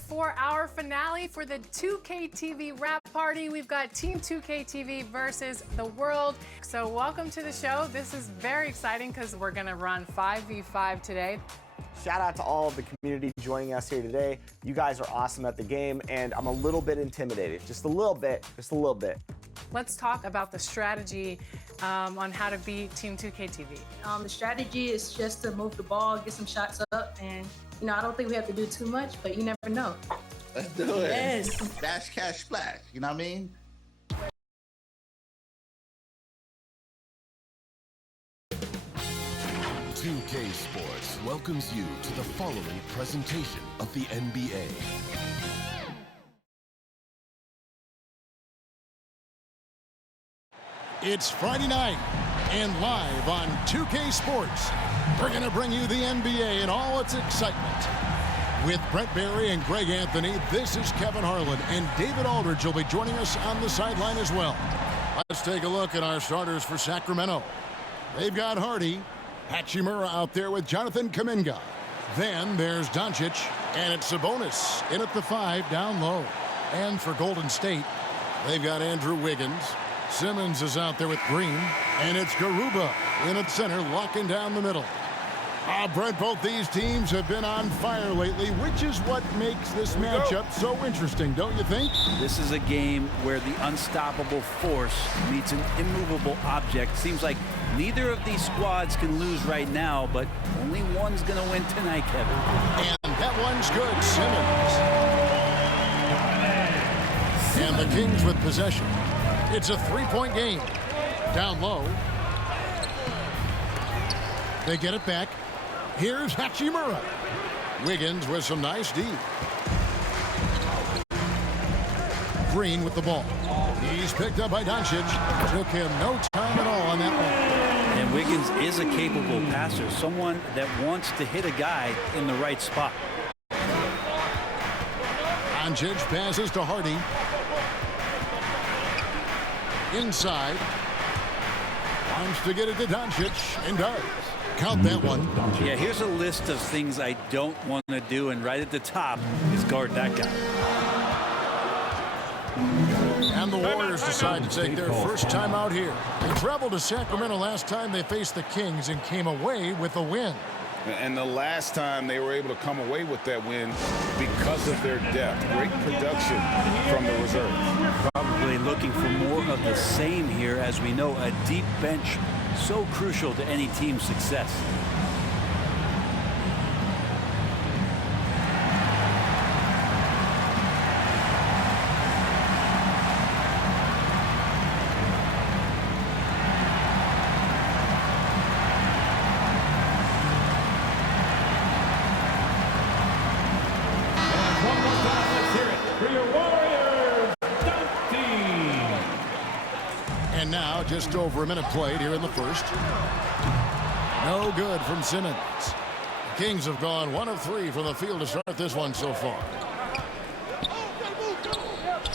for our finale for the 2K TV wrap party. We've got Team 2K TV versus the world. So welcome to the show. This is very exciting because we're going to run 5v5 today. Shout out to all of the community joining us here today. You guys are awesome at the game, and I'm a little bit intimidated. Just a little bit. Let's talk about the strategy on how to beat Team 2K TV. The strategy is just to move the ball, get some shots up, and I don't think we have to do too much, but you never know. Let's do it. Yes. Dash, cash, splash. You know what I mean? .2K Sports welcomes you to the following presentation of the NBA. It's Friday night, and live on 2K Sports, we're going to bring you the NBA and all its excitement. With Brent Barry and Greg Anthony, this is Kevin Harlan, and David Aldridge will be joining us on the sideline as well. Let's take a look at our starters for Sacramento. They've got Hardy, Hachimura out there with Jonathan Kuminga. Then there's Doncic, and it's Sabonis in at the 5 down low. And for Golden State, they've got Andrew Wiggins. Simmons is out there with Green, and it's Garuba in at center, locking down the middle. Brent, both these teams have been on fire lately, which is what makes this matchup so interesting, don't you think? This is a game where the unstoppable force meets an immovable object. Seems like neither of these squads can lose right now, but only one's going to win tonight, Kevin. And that one's good, Simmons. And the Kings with possession. It's a three-point game. Down low. They get it back. Here's Hachimura. Wiggins with some nice D. Green with the ball. He's picked up by Doncic. Took him no time at all on that one. And Wiggins is a capable passer, someone that wants to hit a guy in the right spot. Doncic passes to Hardy. Inside. Wants to get it to Doncic, and does. Count that one. Yeah, here's a list of things I don't want to do, and right at the top is guard that guy. And the Warriors decide to take their first time out here. They traveled to Sacramento last time they faced the Kings and came away with a win. And the last time they were able to come away with that win because of their depth. Great production from the reserve. Probably looking for more of the same here. As we know, a deep bench so crucial to any team's success. And now just over a minute played here in the first. No good from Simmons. The Kings have gone 1 of 3 from the field to start this one so far.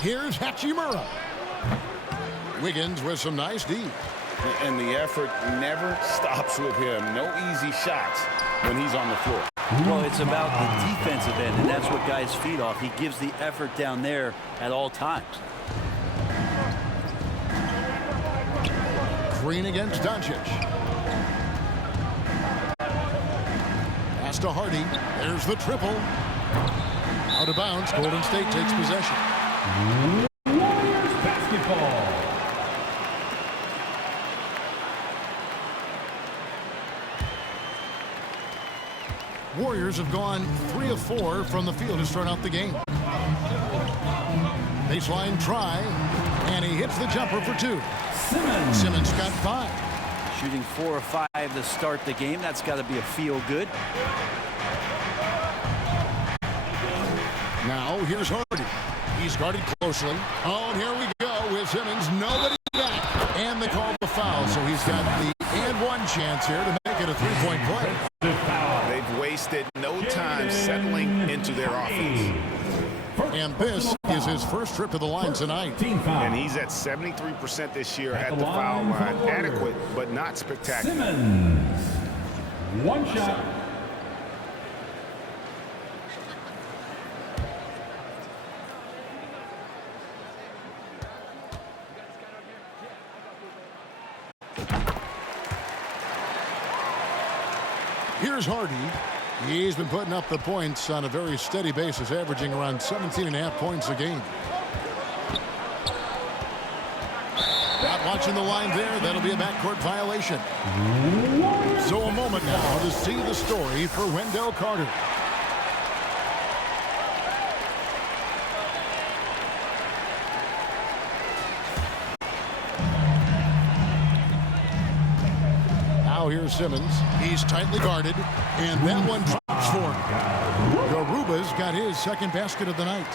Here's Hachimura. Wiggins with some nice D. And the effort never stops with him. No easy shots when he's on the floor. Well, it's about the defensive end, and that's what guys feed off. He gives the effort down there at all times. Green against Doncic. Pass to Hardy. There's the triple. Out of bounds. Golden State takes possession. Warriors basketball. Warriors have gone 3 of 4 from the field to start out the game. Baseline try, and he hits the jumper for 2. Simmons got 5. Shooting 4 or 5 to start the game. That's got to be a feel good. Now here's Hardy. He's guarded closely. Oh, and here we go with Simmons. Nobody back. And they call the foul, so he's got the and one chance here to make it a 3-point play. They've wasted no time settling into their offense. And this is his first trip to the line tonight. And he's at 73% this year at the foul line. Adequate, but not spectacular. Simmons. One shot. Here's Hardy. He's been putting up the points on a very steady basis, averaging around 17.5 points a game. Not watching the line there. That'll be a backcourt violation. So a moment now to see the story for Wendell Carter. Now here's Simmons. He's tightly guarded, and that one drops for him. Garuba's got his second basket of the night.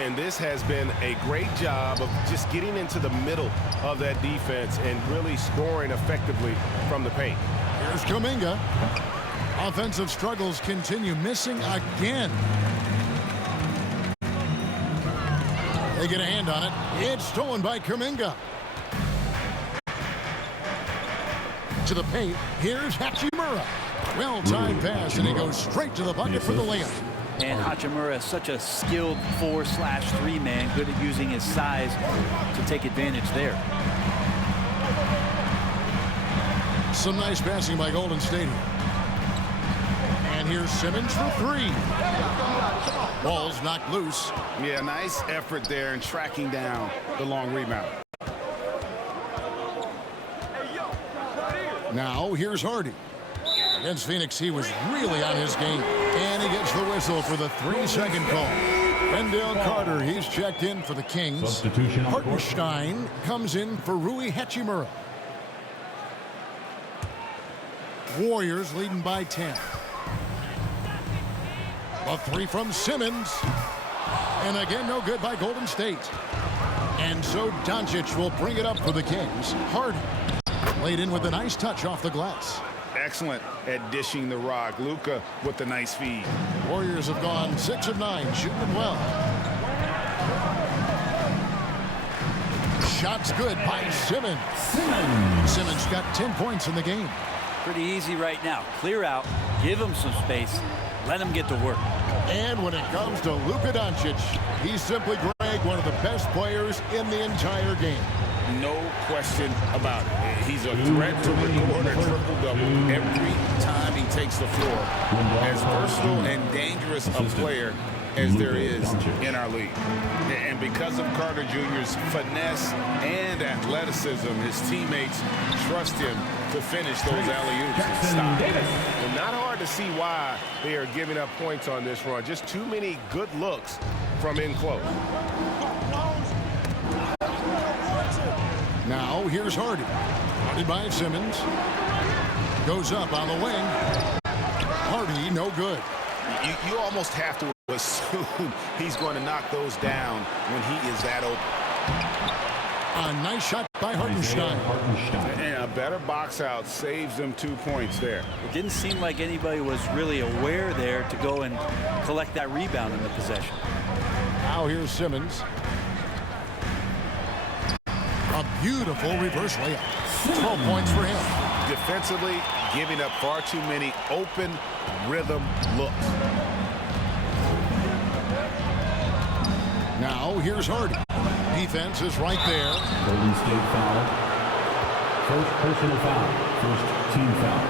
And this has been a great job of just getting into the middle of that defense and really scoring effectively from the paint. Here's Kuminga. Offensive struggles continue, missing again. They get a hand on it. It's stolen by Kuminga. To the paint. Here's Hachimura. Well-timed pass, and he goes straight to the bucket for the layup. And Hachimura is such a skilled 4/3 man, good at using his size to take advantage there. Some nice passing by Golden State. And here's Simmons for three. Ball's knocked loose. Yeah, nice effort there in tracking down the long rebound. Now here's Hardy. Against Phoenix, he was really on his game. And he gets the whistle for the 3-second call. Wendell Carter, he's checked in for the Kings. Substitution on Hartenstein comes in for Rui Hachimura. Warriors leading by 10. A three from Simmons. And again, no good by Golden State. And so Doncic will bring it up for the Kings. Hardy laid in with a nice touch off the glass. Excellent at dishing the rock. Luka with the nice feed. Warriors have gone 6 of 9, shooting it well. Shots good by Simmons. Simmons got 10 points in the game. Pretty easy right now. Clear out, give him some space, let him get to work. And when it comes to Luka Doncic, he's simply, Greg, one of the best players in the entire game. No question about it. He's a threat to record a triple-double every time he takes the floor. As versatile and dangerous a player as there is in our league. And because of Carter Jr.'s finesse and athleticism, his teammates trust him to finish those alley-oops and stop. And not hard to see why they are giving up points on this run. Just too many good looks from in close. Now here's Hardy. Guarded by Simmons. Goes up on the wing. Hardy, no good. You almost have to assume he's going to knock those down when he is that open. A nice shot by Hartenstein. And a better box out saves them 2 points there. It didn't seem like anybody was really aware there to go and collect that rebound in the possession. Now here's Simmons. A beautiful reverse layup. 12 points for him. Defensively, giving up far too many open rhythm looks. Now here's Hardy. Defense is right there. Golden State foul. First personal foul. First team foul.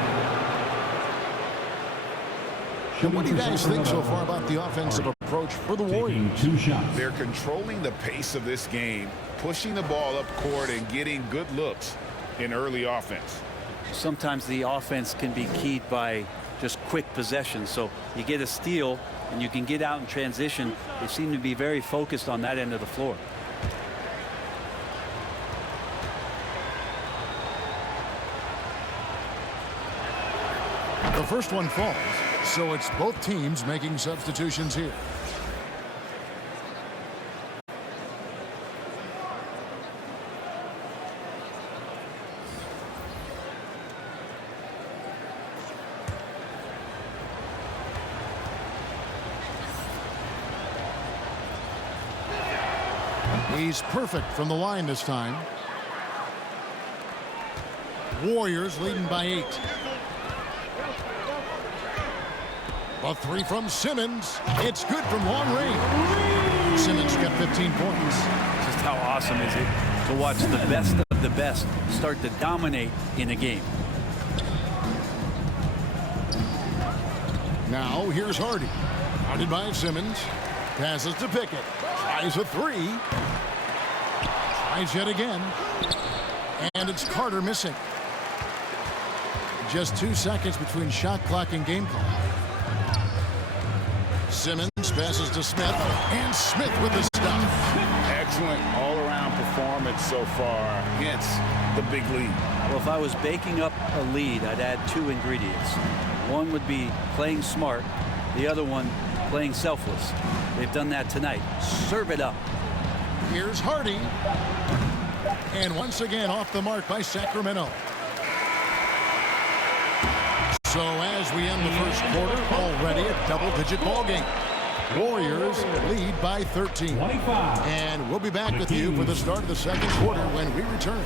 And what do you guys think so far about the offensive approach for the Warriors? 2 shots. They're controlling the pace of this game, pushing the ball up court and getting good looks in early offense. Sometimes the offense can be keyed by just quick possession. So you get a steal and you can get out in transition. They seem to be very focused on that end of the floor. The first one falls, so it's both teams making substitutions here. He's perfect from the line this time. Warriors leading by 8. A three from Simmons. It's good from long range. Simmons got 15 points. Just how awesome is it to watch the best of the best start to dominate in a game. Now here's Hardy. Guarded by Simmons. Passes to Pickett. Tries a three. Tries yet again. And it's Carter missing. Just 2 seconds between shot clock and game clock. Simmons passes to Smith. And Smith with the stop. Excellent all-around performance so far against the big lead. Well, if I was baking up a lead, I'd add 2 ingredients. One would be playing smart. The other one, playing selfless. They've done that tonight. Serve it up. Here's Hardy. And once again off the mark by Sacramento. So as we end the first quarter, already a double-digit ball game. Warriors lead by 13. 25. And we'll be back with you for the start of the second quarter when we return.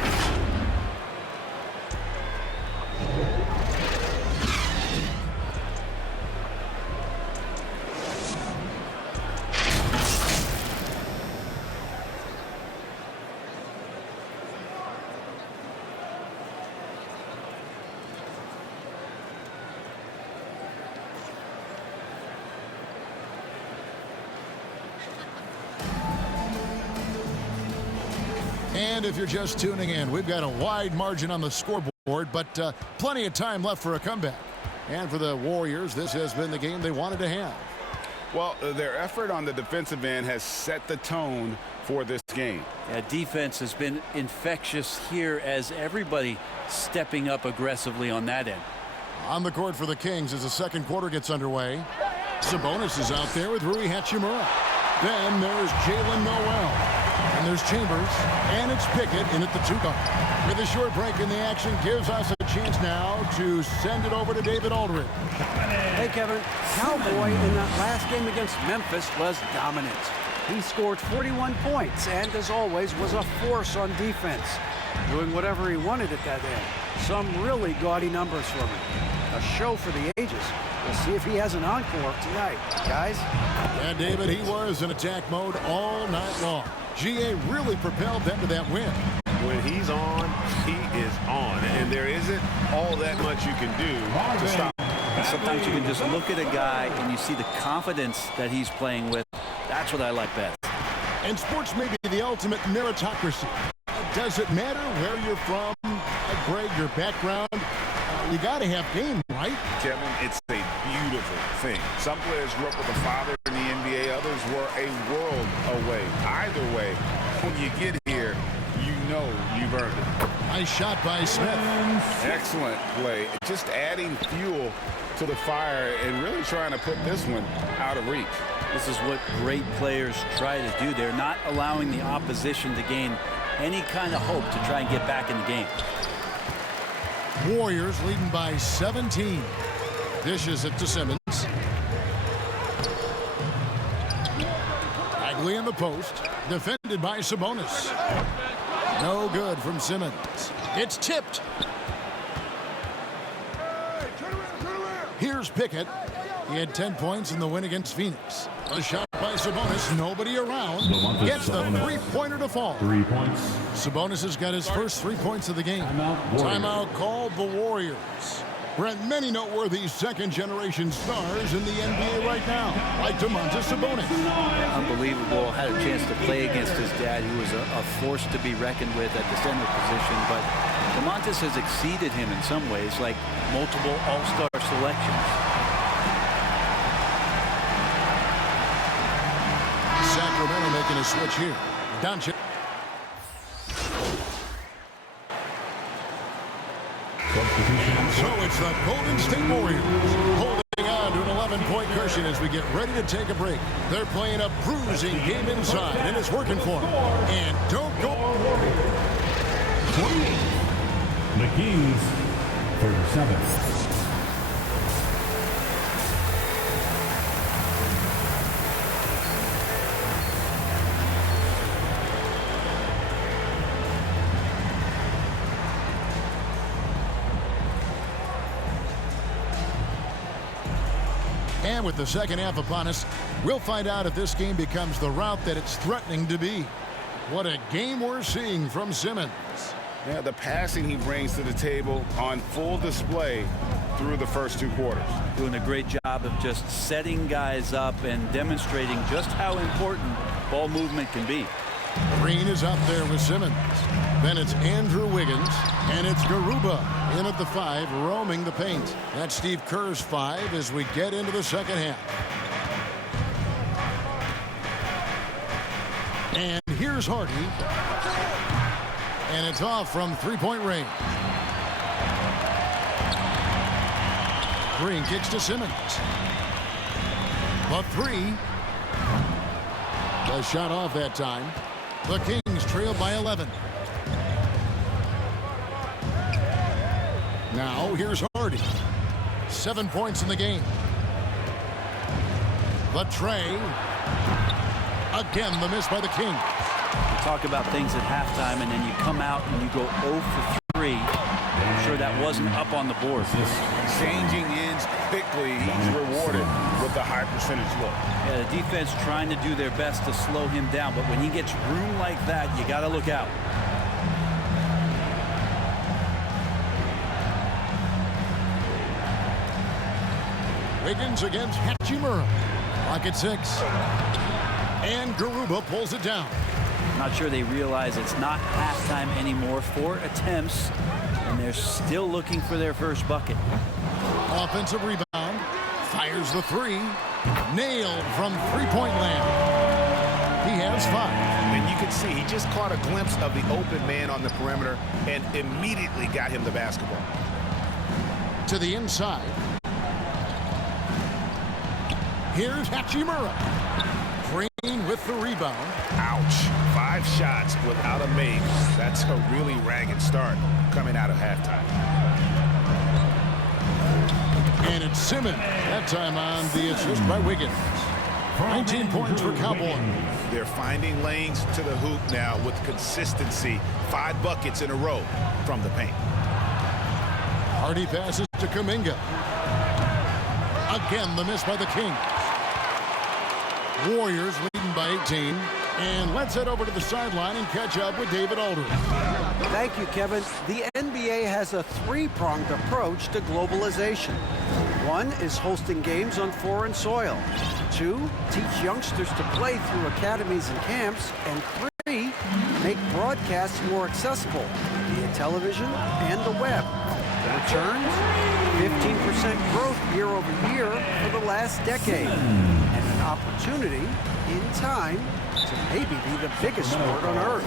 And if you're just tuning in, we've got a wide margin on the scoreboard, but plenty of time left for a comeback. And for the Warriors, this has been the game they wanted to have. Well, their effort on the defensive end has set the tone for this game. Yeah, defense has been infectious here as everybody stepping up aggressively on that end. On the court for the Kings as the second quarter gets underway. Sabonis is out there with Rui Hachimura. Then there's Jalen Noel. And there's Chambers, and it's Pickett in at the 2 guard. With a short break in the action, gives us a chance now to send it over to David Aldridge. Hey, Kevin. Cowboy in that last game against Memphis was dominant. He scored 41 points and, as always, was a force on defense, doing whatever he wanted at that end. Some really gaudy numbers from him. A show for the ages. We'll see if he has an encore tonight, guys. And David, he was in attack mode all night long. GA really propelled them to that win. When he's on, he is on. And there isn't all that much you can do to stop him. Sometimes you can just look at a guy and you see the confidence that he's playing with. That's what I like best. And sports may be the ultimate meritocracy. Does it matter where you're from, Greg, your background? You got to have game, right? Kevin, it's a beautiful thing. Some players grew up with a father in the NBA. Others were a world away. Either way, when you get here, you know you've earned it. Nice shot by Smith. Excellent play. Just adding fuel to the fire and really trying to put this one out of reach. This is what great players try to do. They're not allowing the opposition to gain any kind of hope to try and get back in the game. Warriors leading by 17. Dishes it to Simmons. Bagley in the post. Defended by Sabonis. No good from Simmons. It's tipped. Here's Pickett. He had 10 points in the win against Phoenix. A shot by Sabonis. Nobody around. Gets the three-pointer to fall. 3 points. Sabonis has got his first 3 points of the game. Timeout called the Warriors. Brent, many noteworthy second-generation stars in the NBA right now, like Domantas Sabonis. Unbelievable. Had a chance to play against his dad, who was a force to be reckoned with at the center position. But Domantas has exceeded him in some ways, like multiple all-star selections. Sacramento making a switch here. Doncic. So it's the Golden State Warriors holding on to an 11-point cushion as we get ready to take a break. They're playing a bruising game inside, and it's working for them. And don't go. 28. The Kings, 37. And with the second half upon us, we'll find out if this game becomes the route that it's threatening to be. What a game we're seeing from Simmons. Yeah, the passing he brings to the table on full display through the first 2 quarters. Doing a great job of just setting guys up and demonstrating just how important ball movement can be. Green is up there with Simmons. Then it's Andrew Wiggins, and it's Garuba in at the 5, roaming the paint. That's Steve Kerr's 5 as we get into the second half. And here's Hardy. And it's off from three-point range. Green kicks to Simmons. The 3. The shot off that time. The Kings trail by 11. Now here's Hardy. 7 points in the game. The tray. Again, the miss by the Kings. You talk about things at halftime, and then you come out and you go 0 for 3. I'm sure that wasn't up on the board. Changing ends quickly, he's rewarded with a high percentage look. Yeah, the defense trying to do their best to slow him down, but when he gets room like that, you got to look out. Wiggins against Hachimura. Clock at 6. And Garuba pulls it down. Not sure they realize it's not halftime anymore. 4 attempts, and they're still looking for their first bucket. Offensive rebound. Fires the 3. Nailed from three-point land. He has 5. And you can see he just caught a glimpse of the open man on the perimeter and immediately got him the basketball. To the inside. Here's Hachimura. Green with the rebound. Ouch. 5 shots without a make. That's a really ragged start coming out of halftime. And it's Simmons. That time on the assist by Wiggins. 19 points for Cowboys. They're finding lanes to the hoop now with consistency. 5 buckets in a row from the paint. Hardy passes to Kuminga. Again, the miss by the Kings. Warriors leading by 18. And let's head over to the sideline and catch up with David Aldridge. Thank you, Kevin. The NBA has a 3-pronged approach to globalization. 1 is hosting games on foreign soil. 2, teach youngsters to play through academies and camps. And 3, make broadcasts more accessible via television and the web. The returns? 15% growth year over year for the last decade. And an opportunity in time to maybe be the biggest sport on earth.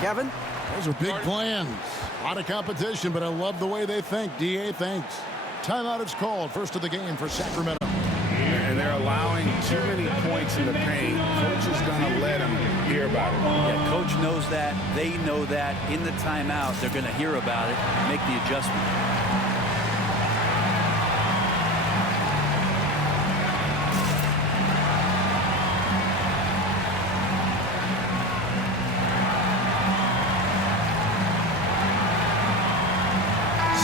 Kevin? Those are big plans. A lot of competition, but I love the way they think. DA, thanks. Timeout is called. First of the game for Sacramento. And they're allowing too many points in the paint. Coach is going to let them hear about it. Yeah, coach knows that. They know that. In the timeout, they're going to hear about it, make the adjustment.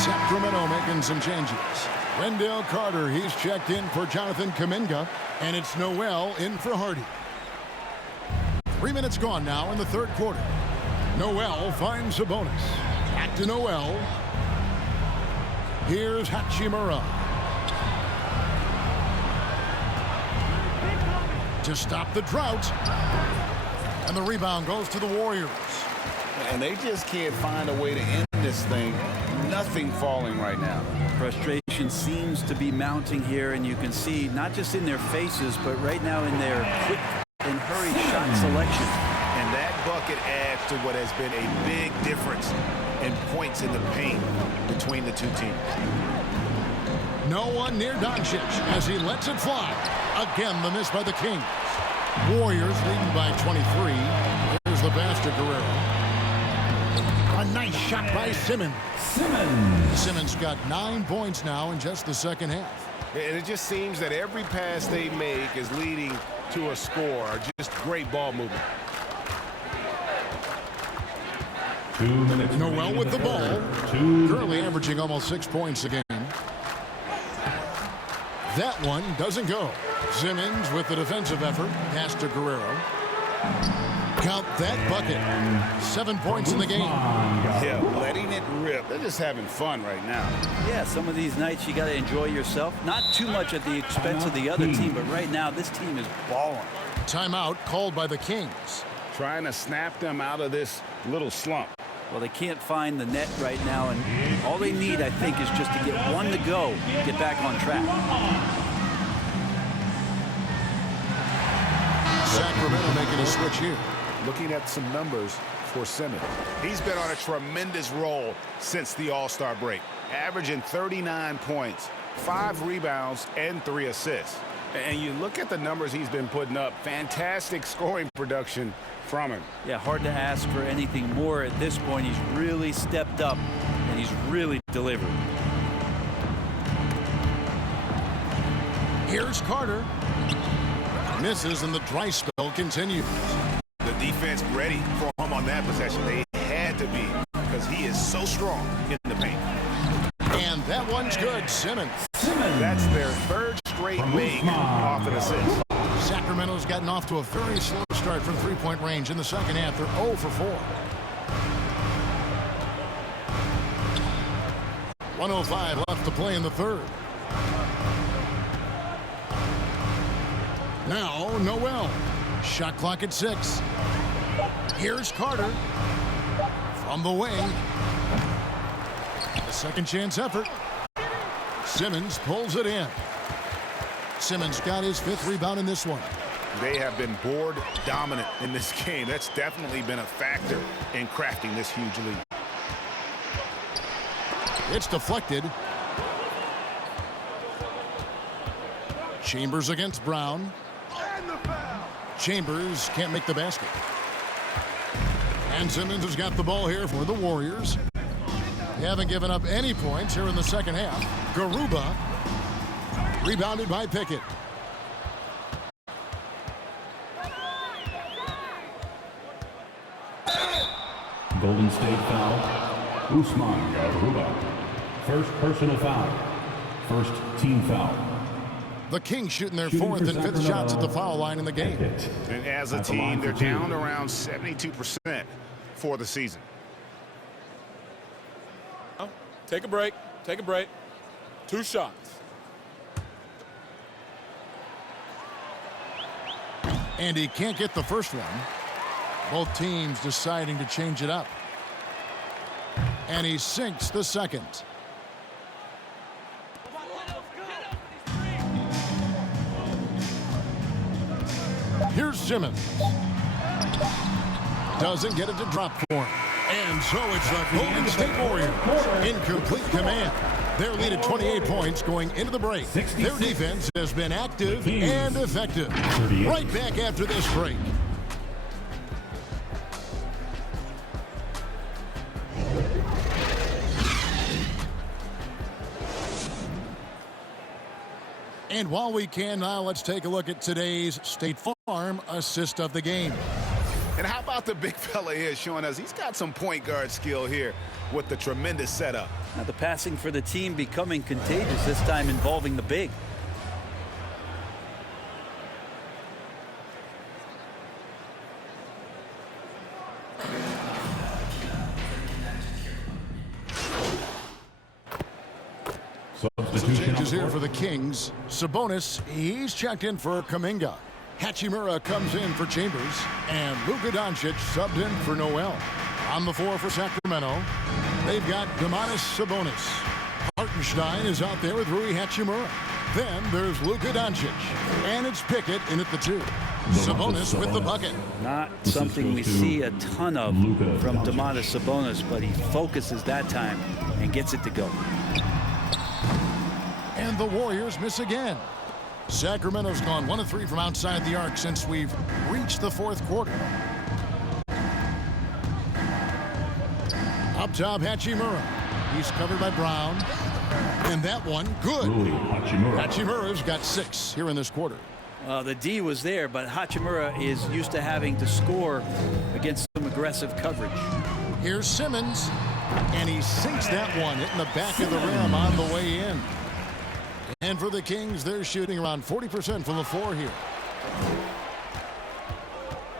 Sacramento making some changes. Wendell Carter, he's checked in for Jonathan Kuminga, and it's Noel in for Hardy. 3 minutes gone now in the third quarter. Noel finds a bonus. Back to Noel. Here's Hachimura. To stop the drought. And the rebound goes to the Warriors. And they just can't find a way to end this thing. Nothing falling right now. Frustration seems to be mounting here, and you can see not just in their faces, but right now in their quick and hurried shot selection. And that bucket adds to what has been a big difference in points in the paint between the two teams. No one near Doncic as he lets it fly. Again, the miss by the Kings. Warriors leading by 23. Here's the pass to Guerrero. A nice shot by Simmons. Simmons got 9 points now in just the second half. And it just seems that every pass they make is leading to a score. Just great ball movement. 2 minutes. Noel with the ball. Currently averaging almost 6 points a game. That one doesn't go. Simmons with the defensive effort. Pass to Guerrero. Count that bucket. 7 points in the game. Yeah, letting it rip. They're just having fun right now. Yeah, some of these nights you got to enjoy yourself. Not too much at the expense of the other team, but right now this team is balling. Timeout called by the Kings. Trying to snap them out of this little slump. Well, they can't find the net right now, and all they need, I think, is just to get one to go, get back on track. Sacramento making a switch here. Looking at some numbers for Simmons. He's been on a tremendous roll since the All-Star break, averaging 39 points, 5 rebounds, and 3 assists. And you look at the numbers he's been putting up, fantastic scoring production from him. Yeah, hard to ask for anything more at this point. He's really stepped up, and he's really delivered. Here's Carter. Misses, and the dry spell continues. The defense ready for him on that possession. They had to be, because he is so strong in the paint. And that one's good. Simmons. That's their third straight make off an assist. Sacramento's gotten off to a very slow start from three-point range in the second half. They're 0 for 4. 1:05 left to play in the third. Now, Noel. Shot clock at 6. Here's Carter. From the wing. A second chance effort. Simmons pulls it in. Simmons got his 5th rebound in this one. They have been board dominant in this game. That's definitely been a factor in crafting this huge lead. It's deflected. Chambers against Brown. Chambers can't make the basket. And Simmons has got the ball here for the Warriors. They haven't given up any points here in the second half. Garuba rebounded by Pickett. Golden State foul. Usman Garuba. First personal foul. First team foul. The Kings shooting their 4th and 5th shots at the foul line in the game. And as a team, they're down around 72% for the season. Take a break. Take a break. 2 shots. And he can't get the first one. Both teams deciding to change it up. And he sinks the second. Here's Simmons. Doesn't get it to drop for him. And so it's the Golden State Warriors in complete command. Their lead at 28 points going into the break. Their defense has been active and effective. Right back after this break. And while we can now, let's take a look at today's State Farm assist of the game. And how about the big fella here showing us he's got some point guard skill here with the tremendous setup. Now the passing for the team becoming contagious, this time involving the big. Some changes here for the Kings. Sabonis, he's checked in for Kuminga. Hachimura comes in for Chambers. And Luka Doncic subbed in for Noel. On the floor for Sacramento, they've got Domantas Sabonis. Hartenstein is out there with Rui Hachimura. Then there's Luka Doncic. And it's Pickett in at the 2. Sabonis with the bucket. Not something we see a ton of from Domantas Sabonis, but he focuses that time and gets it to go. And the Warriors miss again. Sacramento's gone 1 of 3 from outside the arc since we've reached the 4th quarter. Up top, Hachimura. He's covered by Brown. And that one, good. Hachimura's got 6 here in this quarter. The D was there, but Hachimura is used to having to score against some aggressive coverage. Here's Simmons. And he sinks that one, hitting the back of the rim on the way in. And for the Kings, they're shooting around 40% from the floor here.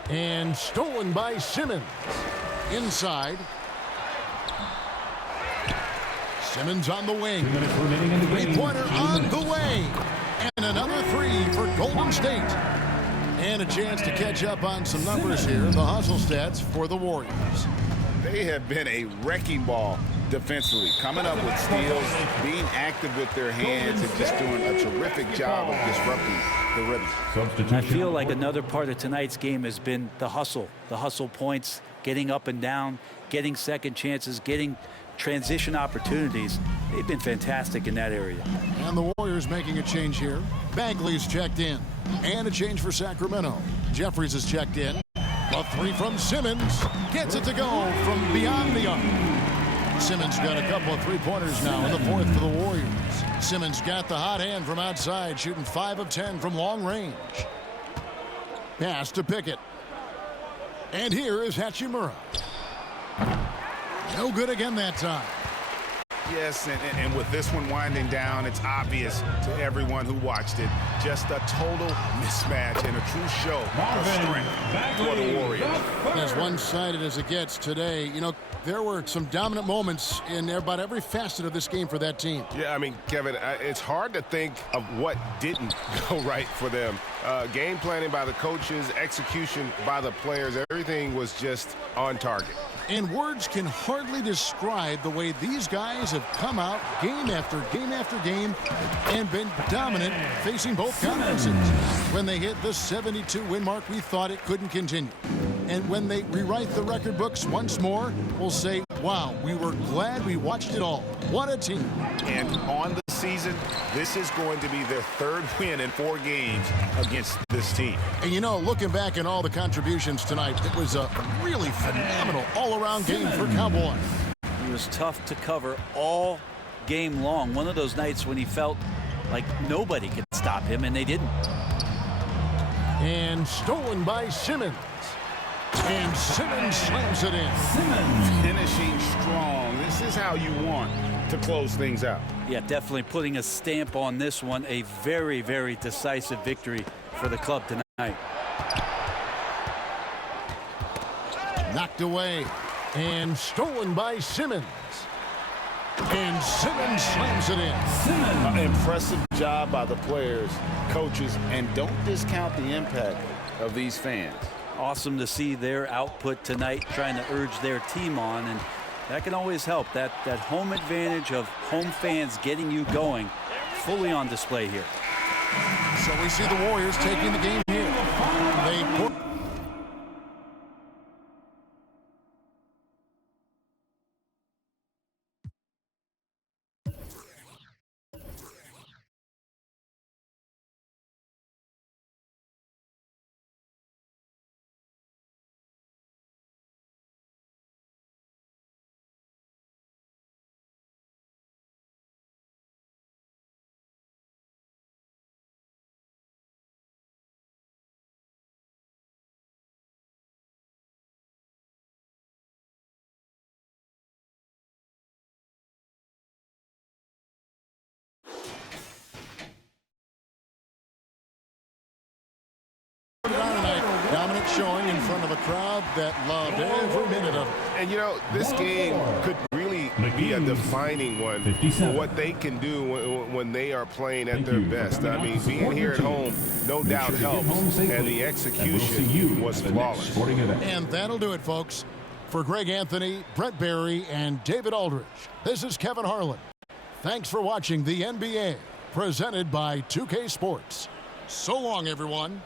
And stolen by Simmons. Inside. Simmons on the wing. 2 minutes remaining in the game. Three-pointer on the way. And another three for Golden State. And a chance to catch up on some numbers here. The hustle stats for the Warriors. They have been a wrecking ball defensively, coming up with steals, being active with their hands, and just doing a terrific job of disrupting the rhythm. I feel like another part of tonight's game has been the hustle points, getting up and down, getting second chances, getting transition opportunities. They've been fantastic in that area. And the Warriors making a change here. Bagley's checked in. And a change for Sacramento. Jeffries is checked in. A three from Simmons. Gets it to go from beyond the arc. Simmons got a couple of three-pointers now in the fourth for the Warriors. Simmons got the hot hand from outside, shooting 5 of 10 from long range. Pass to Pickett. And here is Hachimura. No good again that time. Yes, and with this one winding down, it's obvious to everyone who watched it. Just a total mismatch and a true show of strength for the Warriors. As one-sided as it gets today, you know, there were some dominant moments in about every facet of this game for that team. Yeah, I mean, Kevin, it's hard to think of what didn't go right for them. Game planning by the coaches, execution by the players, everything was just on target. And words can hardly describe the way these guys have come out game after game after game and been dominant facing both conferences. When they hit the 72 win mark, we thought it couldn't continue. And when they rewrite the record books once more, we'll say, wow, we were glad we watched it all. What a team. And on the season, this is going to be their third win in 4 games against this team. And you know, looking back at all the contributions tonight, it was a really phenomenal all-around game for Cowboy. He was tough to cover all game long. One of those nights when he felt like nobody could stop him, and they didn't. And stolen by Simmons. And Simmons slams it in. Simmons finishing strong. This is how you want to close things out. Yeah, definitely putting a stamp on this one. A very, very decisive victory for the club tonight. Knocked away. And stolen by Simmons. And Simmons slams it in. Impressive job by the players, coaches, and don't discount the impact of these fans. Awesome to see their output tonight, trying to urge their team on, and that can always help. That home advantage of home fans getting you going, fully on display here. So we see the Warriors taking the game here. They dominant showing in front of a crowd that loved every minute of it. And you know, this game could really be a defining one for what they can do when they are playing at their best. I mean, being here at home no doubt helps, and the execution was flawless. And that'll do it, folks. For Greg Anthony, Brett Barry, and David Aldridge, this is Kevin Harlan. Thanks for watching the NBA, presented by 2K Sports. So long, everyone.